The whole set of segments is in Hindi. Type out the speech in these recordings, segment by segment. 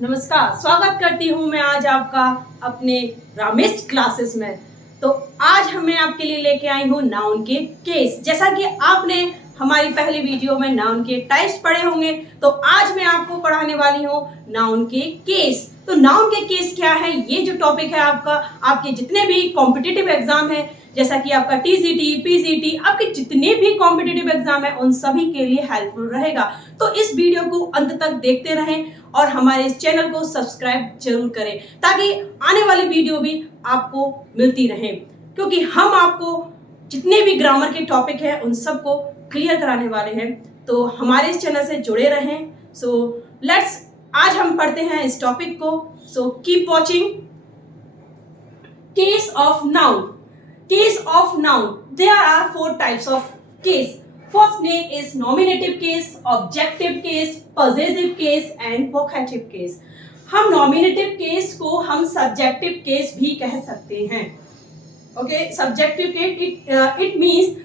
नमस्कार, स्वागत करती हूँ मैं आज आपका अपने रामेश क्लासेस में। तो आज मैं आपके लिए लेके आई हूँ नाउन के केस। जैसा कि आपने हमारी पहली वीडियो में नाउन के टाइप्स पढ़े होंगे, तो आज मैं आपको पढ़ाने वाली हूँ नाउन के केस। तो नाउन के केस क्या है, ये जो टॉपिक है आपका, आपके जितने भी कॉम्पिटिटिव एग्जाम है, जैसा कि आपका टीजीटी, पीजीटी, आपके जितने भी कॉम्पिटिटिव एग्जाम है, उन सभी के लिए हेल्पफुल रहेगा। तो इस वीडियो को अंत तक देखते रहें और हमारे इस चैनल को सब्सक्राइब जरूर करें, ताकि आने वाली वीडियो भी आपको मिलती रहे, क्योंकि हम आपको जितने भी ग्रामर के टॉपिक हैं उन सबको क्लियर कराने वाले हैं। तो हमारे इस चैनल से जुड़े रहें। सो लेट्स, आज हम पढ़ते हैं इस टॉपिक को। So keep watching. Case of noun. Case of noun. There are 4 types of case. First name is nominative case, objective case, possessive case and vocative case. हम nominative case को हम subjective case भी कह सकते हैं। Okay, subjective case it means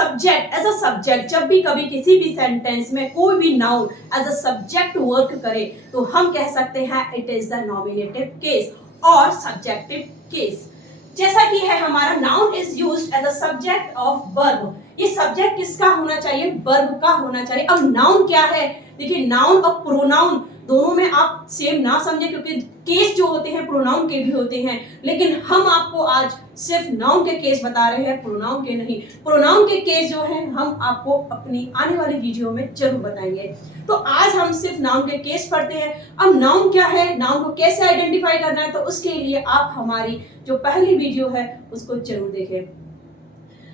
subject as a subject। जब भी कभी किसी भी sentence में कोई भी noun as a subject work करे तो हम कह सकते हैं it is the nominative case और subjective case। जैसा कि है हमारा noun is used as a subject of verb. ये सब्जेक्ट किसका होना चाहिए? वर्ब का होना चाहिए। अब नाउन क्या है? देखिए, नाउन और प्रोनाउन दोनों में आप सेम ना समझे, क्योंकि केस जो होते हैं प्रोनाउन के भी होते हैं, लेकिन हम आपको आज सिर्फ नाउन के केस बता रहे हैं, प्रोनाउन के नहीं। प्रोनाउन के केस जो हैं हम आपको अपनी आने वाली वीडियो में जरूर बताएंगे। तो आज हम सिर्फ नाउन के केस पढ़ते हैं। अब नाउन क्या है, नाउन को कैसे आइडेंटिफाई करना है, तो उसके लिए आप हमारी जो पहली वीडियो है उसको जरूर देखें।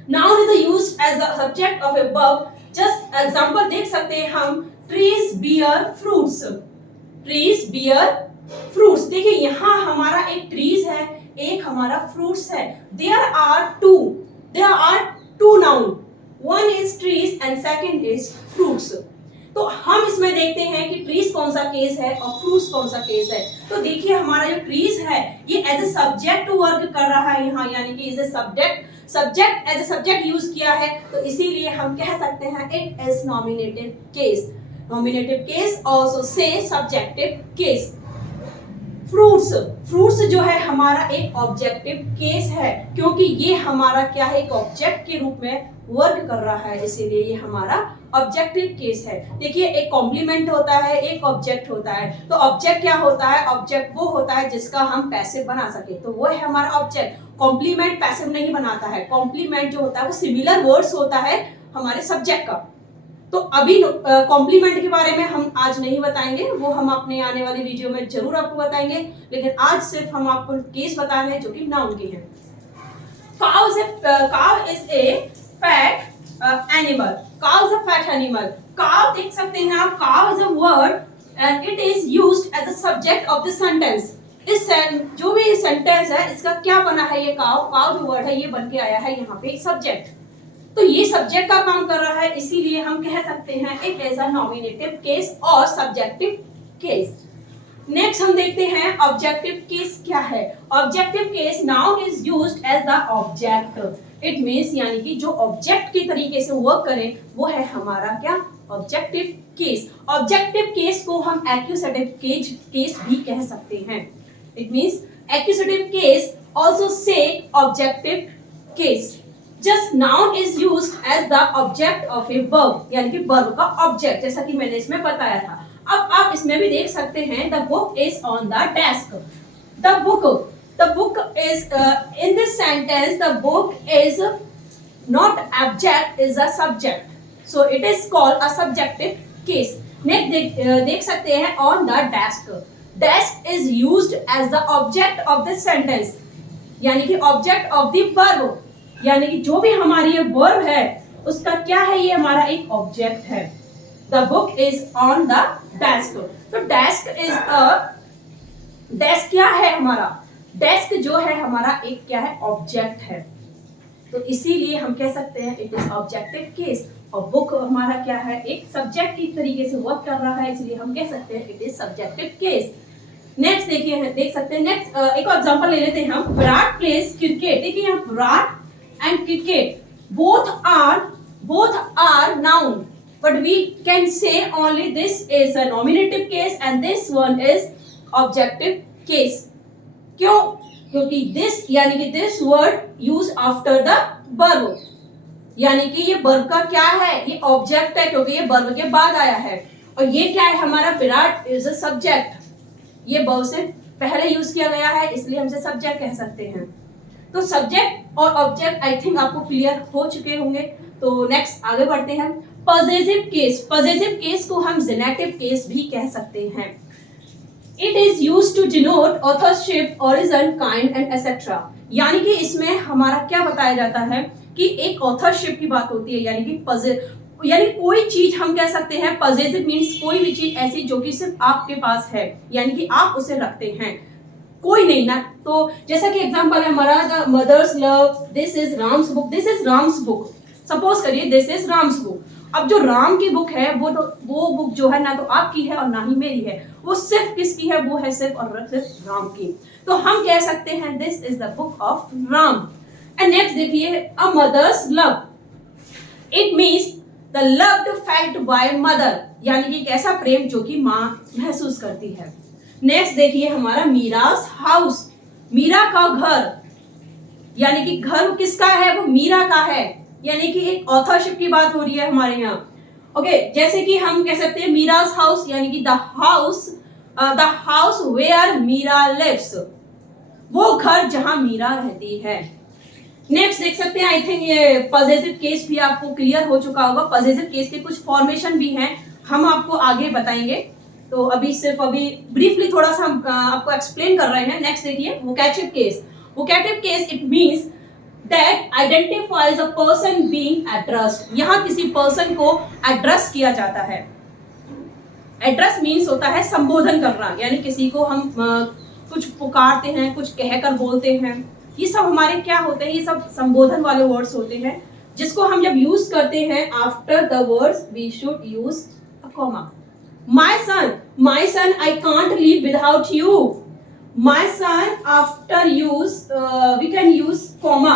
Noun is used as the subject of a verb. Just example देख सकते हैं हम, trees bear fruits. Trees bear fruits. देखिए, यहाँ हमारा एक ट्रीज है, एक हमारा फ्रूट्स है। There are two noun, one is trees and second is fruits. तो हम इसमें देखते हैं कि ट्रीज कौन सा केस है और फ्रूट्स कौन सा केस है। तो देखिए, हमारा जो ट्रीज है ये एज ए सब्जेक्ट वर्क कर रहा है यहाँ, यानी कि as a subject as a subject use किया है, तो इसीलिए हम कह सकते हैं it is nominative case. Nominative case also से सब्जेक्टिव केस। फ्रूट्स जो है हमारा एक ऑब्जेक्टिव केस है, क्योंकि ये हमारा क्या है, एक ऑब्जेक्ट के रूप में वर्क कर रहा है, इसीलिए ये हमारा ऑब्जेक्टिव केस है। देखिए, एक कॉम्प्लीमेंट होता है, एक ऑब्जेक्ट होता है। तो ऑब्जेक्ट क्या होता है? ऑब्जेक्ट वो होता है जिसका हम पैसिव बना सके, तो वो है हमारा ऑब्जेक्ट। कॉम्प्लीमेंट पैसिव नहीं बनाता है। कॉम्प्लीमेंट जो होता है वो सिमिलर वर्ड्स होता है हमारे सब्जेक्ट का। तो अभी कॉम्प्लीमेंट के बारे में हम आज नहीं बताएंगे, वो हम अपने आने वाली वीडियो में जरूर आपको बताएंगे, लेकिन आज सिर्फ हम आपको केस बता रहे हैं जो कि नाउन के हैं। Cow is a fat animal. Cow is a fat animal. Cow देख सकते हैं आप, cow is a word and it is used as a subject of the sentence. इस जो भी सेंटेंस है इसका क्या बना है, ये काव जो वर्ड है ये बन के आया है यहाँ पे एक सब्जेक्ट। तो ये सब्जेक्ट का काम कर रहा है, इसीलिए हम कह सकते हैं it is a nominative case और सब्जेक्टिव केस। नेक्स्ट हम देखते हैं ऑब्जेक्टिव केस क्या है। Objective case, noun is used as the object. It means, यानी कि जो ऑब्जेक्ट के तरीके से वर्क करे वो है हमारा क्या, ऑब्जेक्टिव केस। ऑब्जेक्टिव केस को हम एक्यूजेटिव केस भी कह सकते हैं। It means accusative case also say objective case. Just noun is used as the object of a verb, यानी कि verb का object, जैसा कि मैंने इसमें बताया था। अब आप इसमें भी देख सकते हैं, the book is on the desk। the book is in this sentence the book is not object, is a subject, so it is called a subjective case। next देख सकते हैं on the desk। desk is used as the object of the sentence, यानी कि object of the verb, यानी कि जो भी हमारी ये वर्ब है उसका क्या है, ये हमारा एक ऑब्जेक्ट है। The book is on the desk. तो डेस्क इज डेस्क क्या है हमारा, डेस्क जो है हमारा एक क्या है, ऑब्जेक्ट है। तो इसीलिए हम कह सकते हैं इट इज ऑब्जेक्टिव केस। और बुक हमारा क्या है, एक सब्जेक्ट की तरीके से वर्क कर रहा है, इसलिए हम कह सकते हैं it is subjective case. Next देखिए, देख सकते हैं नेक्स्ट एक और एग्जांपल ले लेते हैं हम। Virat pledge cricket. देखिए यहाँ Virat and cricket both are noun, but we can say only this is a nominative case and this one is objective case. क्यों? क्योंकि दिस यानी कि this word use after the verb, यानी कि ये वर्ब का क्या है, ये ऑब्जेक्ट है क्योंकि ये वर्ब के बाद आया है। और ये क्या है हमारा, विराट इज अ सब्जेक्ट, ये वर्ब से पहले यूज किया गया है इसलिए हम इसे सब्जेक्ट कह सकते हैं। तो सब्जेक्ट और ऑब्जेक्ट आई थिंक आपको क्लियर हो चुके होंगे। तो नेक्स्ट आगे बढ़ते हैं। पॉजेसिव केस, पॉजेसिव केस को हम जेनेटिव केस भी कह सकते हैं। It is used to denote authorship, origin, kind and etcetera, यानी कि इसमें हमारा क्या बताया जाता है कि एक ऑथरशिप की बात होती है, यानी कि यानी कोई चीज हम कह सकते हैं पॉजेसिव मींस कोई भी चीज ऐसी जो कि सिर्फ आपके पास है, यानी कि आप उसे रखते हैं, कोई नहीं ना। तो जैसा कि एग्जांपल है हमारा the mother's love, this is Ram's book, this is Ram's book, suppose करिए दिस इज राम्स बुक। अब जो राम की बुक है वो बुक जो है ना तो आपकी है और ना ही मेरी है, वो सिर्फ किसकी है, वो है सिर्फ और सिर्फ राम की। तो हम कह सकते हैं this is the book of Ram. And next देखिए, a mother's love, it means the loved felt by mother, यानी कि एक ऐसा प्रेम जो कि माँ महसूस करती है। नेक्स्ट देखिए हमारा मीरास हाउस, मीरा का घर, यानी कि घर किसका है, वो मीरा का है, यानी कि एक ऑथरशिप की बात हो रही है हमारे यहाँ। ओके, जैसे कि हम कह सकते हैं मीरास हाउस, यानी कि the house where Meera lives, वो घर जहां मीरा रहती है। नेक्स्ट देख सकते हैं, आई थिंक ये पॉजेसिव केस भी आपको क्लियर हो चुका होगा। पॉजेसिव केस के कुछ फॉर्मेशन भी हैं, हम आपको आगे बताएंगे। तो अभी ब्रीफली थोड़ा सा हम आपको एक्सप्लेन कर रहे हैं। नेक्स्ट देखिए vocative case, vocative case it means that identifies a person being addressed, यहाँ किसी पर्सन को एड्रेस किया जाता है। एड्रेस मीन्स होता है संबोधन करना, यानी किसी को हम कुछ पुकारते हैं, कुछ कहकर बोलते हैं, ये सब हमारे क्या होते हैं, ये सब संबोधन वाले वर्ड्स होते हैं, जिसको हम जब यूज करते हैं after the words we should use a comma. My son I can't live without you, my son after use we can use comma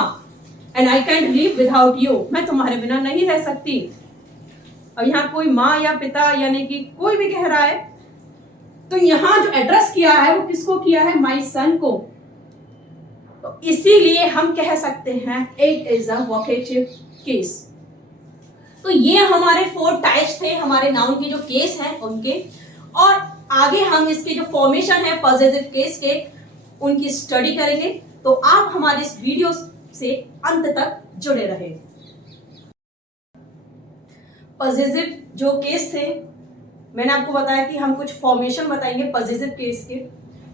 and I can't live without you, मैं तुम्हारे बिना नहीं रह सकती। अब यहाँ कोई माँ या पिता यानी कि कोई भी कह रहा है, तो यहाँ जो एड्रेस किया है वो किसको किया है, माय सन को। तो इसीलिए हम कह सकते हैं it is a vocative case. तो ये हमारे 4 टाइप्स थे हमारे नाउन के जो केस हैं उनके, और आगे हम इसके जो फॉर्मेशन है पॉजेसिव केस के उनकी स्टडी करेंगे। तो आप हमारे इस वीडियो से अंत तक जुड़े रहे। पॉजेसिव जो केस थे, मैंने आपको बताया कि हम कुछ फॉर्मेशन बताएंगे पॉजेसिव केस के।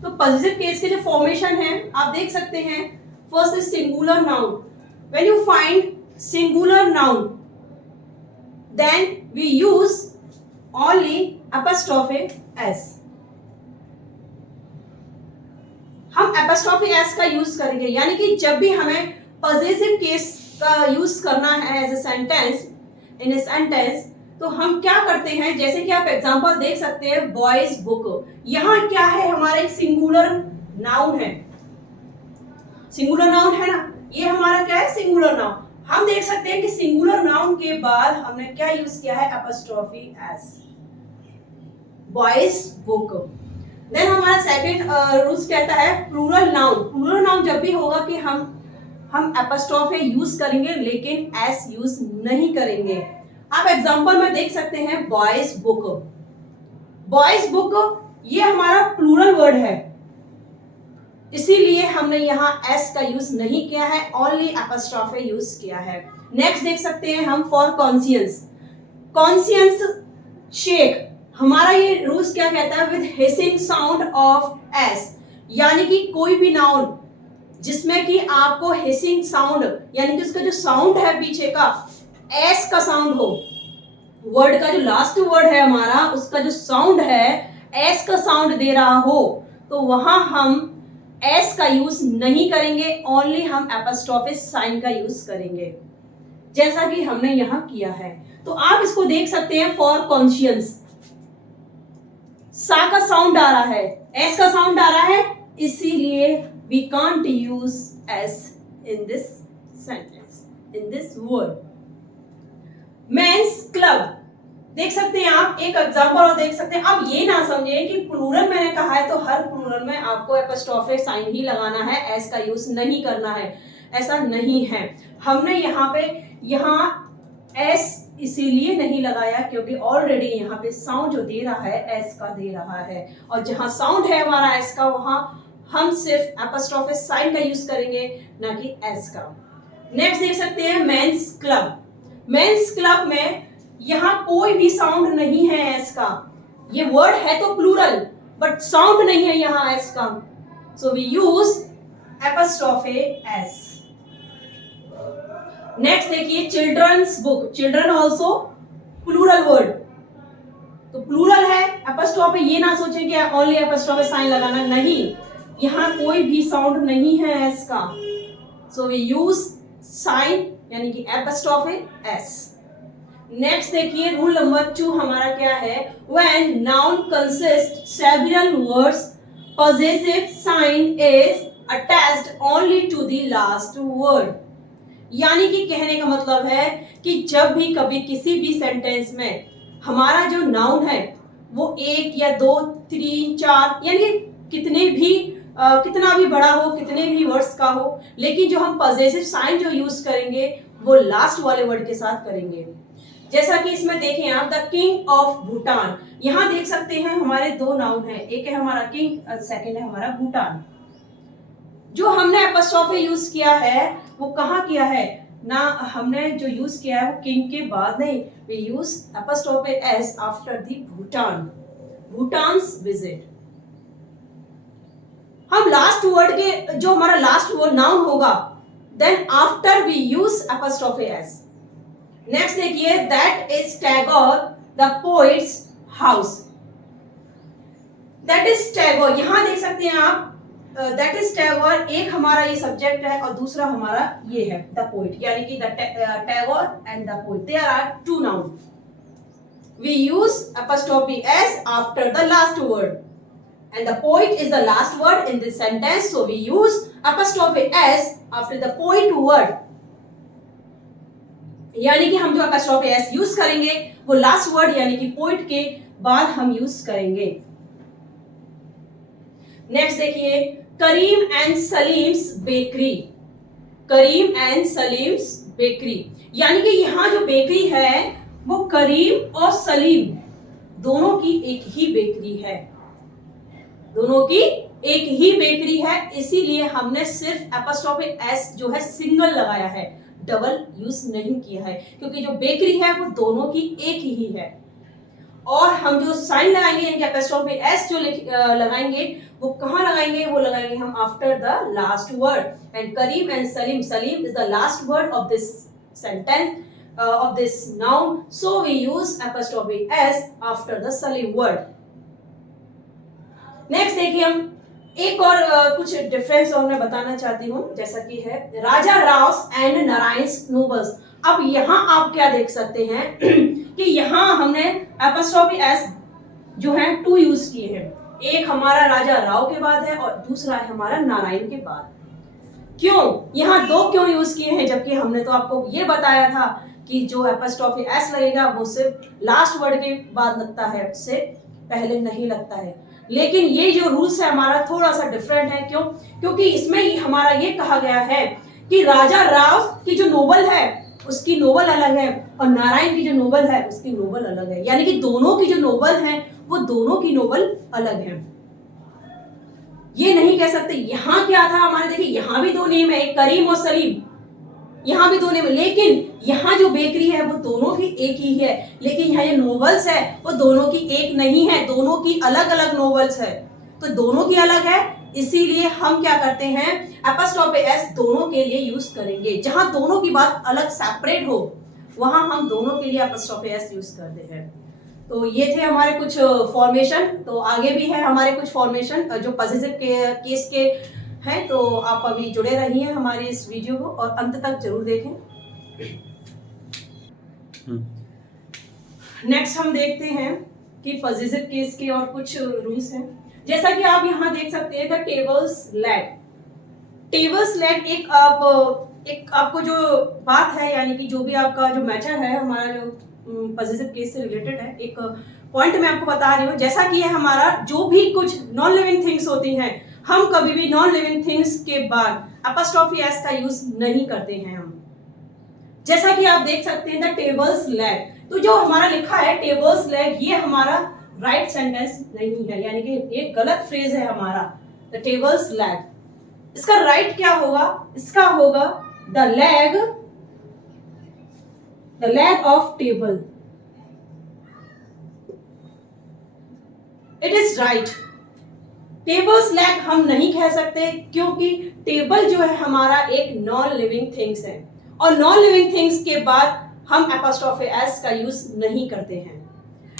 तो पॉजेसिव केस के जो फॉर्मेशन है आप देख सकते हैं। First is singular noun, when you find singular noun then we use only apostrophe s, हम एपोस्ट्रोफे एस का यूज करेंगे, यानी कि जब भी हमें पॉजेसिव केस का यूज करना है as a sentence, in a sentence, तो हम क्या करते हैं, जैसे कि आप एग्जांपल देख सकते हैं बॉयज बुक, यहाँ क्या है हमारा एक सिंगुलर नाउन है, सिंगुलर नाउन है ना, ये हमारा क्या है सिंगुलर नाउन। हम देख सकते हैं कि सिंगुलर नाउन के बाद हमने क्या यूज किया है, apostrophe S, boys book. Then हमारा सेकंड रूल्स कहता है प्लूरल नाउन, प्लूरल नाउन जब भी होगा कि हम एपोस्ट्रोफे यूज करेंगे लेकिन एस यूज नहीं करेंगे। आप एग्जांपल में देख सकते हैं बॉयज बुक, बॉयज बुक ये हमारा प्लूरल वर्ड है, इसीलिए हमने यहाँ एस का यूज नहीं किया है, ओनली एपोस्ट्रोफे यूज किया है। नेक्स्ट देख सकते हैं हम फॉर कॉन्शियंस, कॉन्शियंस शेक, हमारा ये रूल्स क्या कहता है, with hissing sound of S, यानी कि कोई भी नाउन जिसमें कि आपको हिसिंग साउंड यानी कि उसका जो साउंड है पीछे का एस का साउंड हो, वर्ड का जो लास्ट वर्ड है हमारा उसका जो साउंड है एस का साउंड दे रहा हो, तो वहां हम एस का यूज नहीं करेंगे, ओनली हम एपोस्ट्रोफे साइन का यूज करेंगे, जैसा कि हमने यहां किया है। तो आप इसको देख सकते हैं फॉर कॉन्शियंस, सा का साउंड आ रहा है, एस का साउंड आ रहा है, इसीलिए we can't use S in this sentence, in this word. Men's club देख सकते हैं आप, एक एग्जांपल और देख सकते हैं। अब ये ना समझे कि प्लूरल मैंने कहा है तो हर प्लूरल में आपको एपोस्ट्रोफे साइन ही लगाना है, एस का यूज नहीं करना है, ऐसा नहीं है। हमने यहाँ एस इसीलिए नहीं लगाया क्योंकि ऑलरेडी यहाँ पे साउंड जो दे रहा है एस का दे रहा है, और जहां साउंड है हमारा एस का वहां हम सिर्फ एपोस्ट्रोफे साइन का यूज करेंगे, ना कि एस का। नेक्स्ट देख सकते हैं मेंस क्लब। मेंस क्लब में यहाँ कोई भी साउंड नहीं है एस का, ये वर्ड है तो प्लूरल बट साउंड नहीं है यहाँ एस का, so we use apostrophe s. Next देखिए children's book, children also plural word, तो प्लूरल है एपोस्ट्रोफे, ये ना सोचे कि ओनली एपोस्ट्रोफे साइन लगाना, नहीं, यहाँ कोई भी साउंड नहीं है एस का, सो वी यूज साइन यानी कि एपोस्ट्रोफे एस। नेक्स्ट देखिए रूल नंबर 2 हमारा क्या है, when noun consist several words possessive sign is attached only to the last word। यानी कि कहने का मतलब है कि जब भी कभी किसी भी सेंटेंस में हमारा जो नाउन है वो 1 या 2 3 4 यानी कि कितना भी बड़ा हो, कितने भी वर्ड्स का हो, लेकिन जो हम पॉजेसिव साइन जो यूज करेंगे वो लास्ट वाले वर्ड के साथ करेंगे। जैसा कि इसमें देखें आप, द किंग ऑफ भूटान, यहाँ देख सकते हैं हमारे 2 नाउन हैं, एक है हमारा किंग और सेकंड है हमारा भूटान। जो हमने एपोस्ट्रोफे यूज किया है वो कहाँ किया है ना, हमने जो यूज किया है वो किंग के बाद नहीं, we use apostrophe s after the Bhutan, Bhutan's visit. हम लास्ट वर्ड के जो हमारा लास्ट वर्ड नाउन होगा then after we use apostrophe s. Next देखिए that is Tagore the poet's house, that is Tagore, यहां देख सकते हैं आप दैट इज टैगोर, एक हमारा ये सब्जेक्ट है और दूसरा हमारा ये है द पोइट, यानी कि the Tagore and the poet, there are 2 noun, we use apostrophe s after the last word and the poet is the last word in this sentence, so we use apostrophe s after the poet word। यानी कि हम जो apostrophe s यूज करेंगे वो लास्ट वर्ड यानी कि पोइट के बाद हम यूज करेंगे। नेक्स्ट देखिए Karim and Salim's bakery, Karim and Salim's bakery, यानी कि यहाँ जो बेकरी है वो करीम और सलीम दोनों की एक ही बेकरी है, दोनों की एक ही बेकरी है, इसीलिए हमने सिर्फ एपोस्ट्रोफे एस जो है सिंगल लगाया है, डबल यूज नहीं किया है, क्योंकि जो बेकरी है वो दोनों की एक ही है। और हम जो साइन लगाएंगे यानी एपोस्ट्रोफे एस जो लगाएंगे वो कहाँ लगाएंगे, वो लगाएंगे हम after the last word, and Karim and Salim, Salim is the last word of this sentence of this noun, so we use apostrophe s after the Salim word. Next देखिए हम एक और कुछ डिफरेंस और मैं बताना चाहती हूँ, जैसा कि है राजा राव एंड नारायण नोबल्स। अब यहाँ आप क्या देख सकते हैं कि यहाँ हमने एपोस्ट्रोफे एस जो है 2 यूज किए हैं, एक हमारा राजा राव के बाद है और दूसरा है हमारा नारायण के बाद। क्यों यहाँ 2 क्यों यूज किए हैं, जबकि हमने तो आपको ये बताया था कि जो एपोस्ट्रोफे एस लगेगा वो सिर्फ लास्ट वर्ड के बाद लगता है, उससे पहले नहीं लगता है। लेकिन ये जो रूल्स है हमारा थोड़ा सा डिफरेंट है, क्यों, क्योंकि इसमें हमारा ये कहा गया है कि राजा राव की जो नोबल है उसकी नोबल अलग है और नारायण की जो नोबल है उसकी नोबल अलग है, यानी कि दोनों की जो नोबल है वो दोनों की नोबल अलग है। ये नहीं कह सकते यहाँ क्या था हमारे, देखिए यहाँ भी 2 नेम है, एक करीम और सलीम, यहाँ भी 2 नेम है, लेकिन यहाँ जो बेकरी है वो दोनों की एक ही है, लेकिन यहाँ ये नोवेल्स है वो दोनों की एक नहीं है, दोनों की अलग अलग नोवेल्स है, तो दोनों की अलग है, इसीलिए हम क्या करते हैं एपोस्ट्रोफे एस दोनों के लिए यूज करेंगे। जहां दोनों की बात अलग सेपरेट हो वहां हम दोनों के लिए एपोस्ट्रोफे एस यूज करते हैं। तो ये थे हमारे कुछ फॉर्मेशन, तो आगे भी है हमारे कुछ फॉर्मेशन जो पॉजिटिव केस के हैं, तो आप अभी जुड़े रहिए हमारे इस वीडियो को और अंत तक जरूर देखें। नेक्स्ट हम देखते हैं कि पॉजिटिव केस के और कुछ रूल्स हैं। जैसा कि आप यहाँ देख सकते हैं the tables lag, tables lag एक आपको जो बात है, यानी कि जो भी आपका जो मैटर है हमारा जो पॉजिटिव केस से रिलेटेड है, एक पॉइंट मैं आपको बता रही हूँ, जैसा कि है हमारा जो भी कुछ नॉन लिविंग थिंग्स होती हैं, हम कभी भी नॉन लिविंग थिंग्स के बाद अपॉस्ट्रोफी एस का यूज नहीं करते हैं हम। जैसा कि आप देख सकते हैं द टेबल्स लैग, तो जो हमारा लिखा है टेबल्स लैग, ये हमारा राइट सेंटेंस नहीं है, यानी कि एक गलत फ्रेज है हमारा द टेबल्स लैग। इसका राइट क्या होगा? इसका होगा the lag of table. It is right. Tables lag हम नहीं कह सकते क्योंकि टेबल जो है हमारा एक नॉन लिविंग थिंग्स है, और नॉन लिविंग थिंग्स के बाद हम एपोस्ट्रोफी एस का यूज नहीं करते हैं।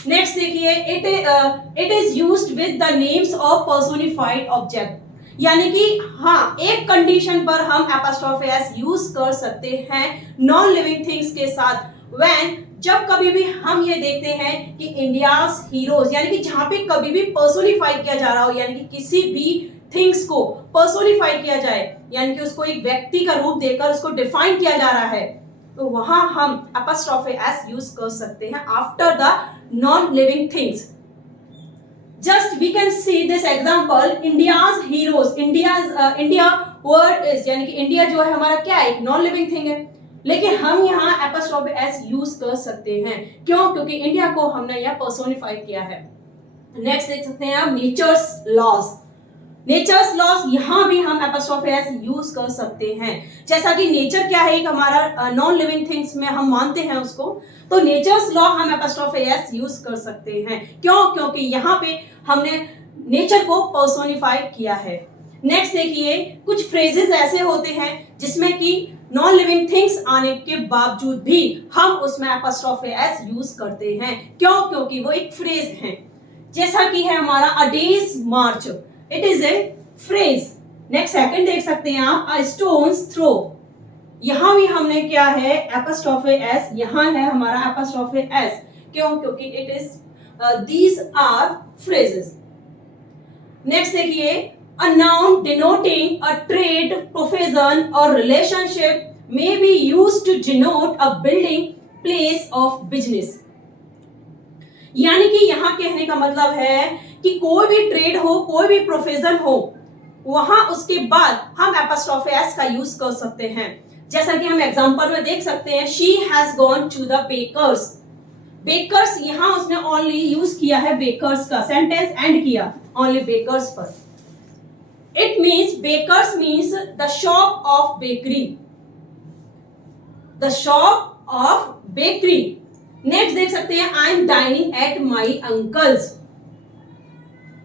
नेक्स्ट देखिए, it is used with the names of personified object, यानी कि हाँ, एक कंडीशन पर हम एपोस्ट्रोफी एस यूज कर सकते हैं नॉन लिविंग थिंग्स के साथ, व्हेन जब कभी भी हम ये देखते हैं कि इंडियाज हीरोज, यानी कि जहां पे कभी भी पर्सोनिफाई किया जा रहा हो, यानी कि किसी भी थिंग्स को पर्सोनिफाई किया जाए, यानी कि उसको एक व्यक्ति का रूप देकर उसको डिफाइन किया जा रहा है, तो वहां हम एपोस्ट्रोफी एस यूज कर सकते हैं after the non living things. Just we can see this example, India's heroes, India word is, यानी कि इंडिया जो है हमारा क्या है, एक नॉन लिविंग थिंग है, लेकिन हम यहाँ एपोस्ट्रोफी एस यूज कर सकते हैं। क्यों? क्योंकि इंडिया को हमने यहाँ पर्सोनिफाई किया है। नेक्स्ट देख सकते हैं आप नेचर्स लॉस। नेचर्स लॉस, यहां भी हम एपोस्ट्रोफी एस यूज कर सकते हैं। जैसा कि नेचर क्या है, एक हमारा नॉन लिविंग थिंग्स में हम मानते हैं उसको, तो नेचर्स लॉ हम एपोस्ट्रोफी एस यूज कर सकते हैं। क्यों? क्योंकि यहाँ पे हमने नेचर को पर्सोनिफाई किया है। नेक्स्ट देखिए, कुछ फ्रेजेस ऐसे होते हैं जिसमें कि नॉन लिविंग थिंग्स आने के बावजूद भी हम उसमें एपोस्ट्रोफी एस यूज करते हैं। क्यों? क्योंकि वो एक फ्रेज है। जैसा कि है हमारा a day's march, it is a phrase. Next second देख सकते हैं आप, अ स्टोन्स थ्रो, यहां भी हमने क्या है एपोस्ट्रोफी एस, यहां है हमारा एपोस्ट्रोफी एस। क्यों? क्योंकि it is these are phrases. Next देखिए, a noun denoting a trade, profession or relationship may be used to denote a building, place of business, यानी कि यहाँ कहने का मतलब है कि कोई भी ट्रेड हो, कोई भी प्रोफेशन हो, वहां उसके बाद हम एपोस्ट्रोफी एस का यूज कर सकते हैं। जैसा कि हम एग्जांपल में देख सकते हैं, she has gone to the baker's. Baker's, यहां उसने ओनली यूज किया है बेकर्स का, सेंटेंस एंड किया ओनली बेकर्स पर। It means bakers means the shop of bakery. The shop of bakery. Next देख सकते हैं, I am dining at my uncle's.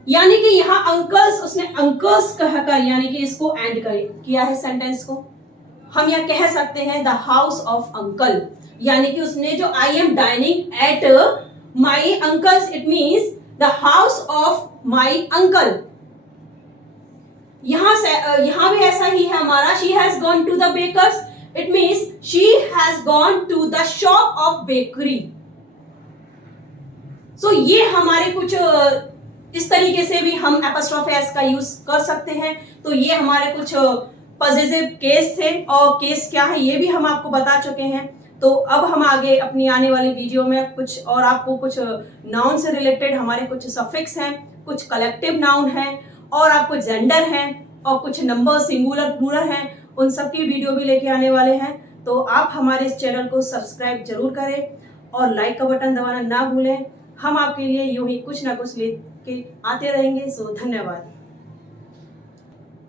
यानी कि यहाँ uncles, उसने uncles कहकर यानी कि इसको एंड किया है सेंटेंस को। हम यह कह सकते हैं the house of uncle, यानी कि उसने जो I am dining at my uncle's, it means the house of my uncle. यहाँ भी ऐसा ही है हमारा, she has gone to the bakers, it means she has gone to the shop of bakery. So ये हमारे कुछ इस तरीके से भी हम एपोस्ट्रोफी एस का यूज कर सकते हैं। तो ये हमारे कुछ पॉजिटिव केस थे, और केस क्या है ये भी हम आपको बता चुके हैं। तो अब हम आगे अपनी आने वाली वीडियो में कुछ और आपको कुछ नाउन से रिलेटेड हमारे कुछ सफिक्स हैं, कुछ कलेक्टिव नाउन हैं, और आपको जेंडर हैं, और कुछ नंबर सिंगुलर प्लूरल हैं, उन सब की वीडियो भी लेके आने वाले हैं। तो आप हमारे इस चैनल को सब्सक्राइब जरूर करें और लाइक का बटन दबाना ना भूलें। हम आपके लिए यूं ही कुछ ना कुछ लेके आते रहेंगे। सो धन्यवाद।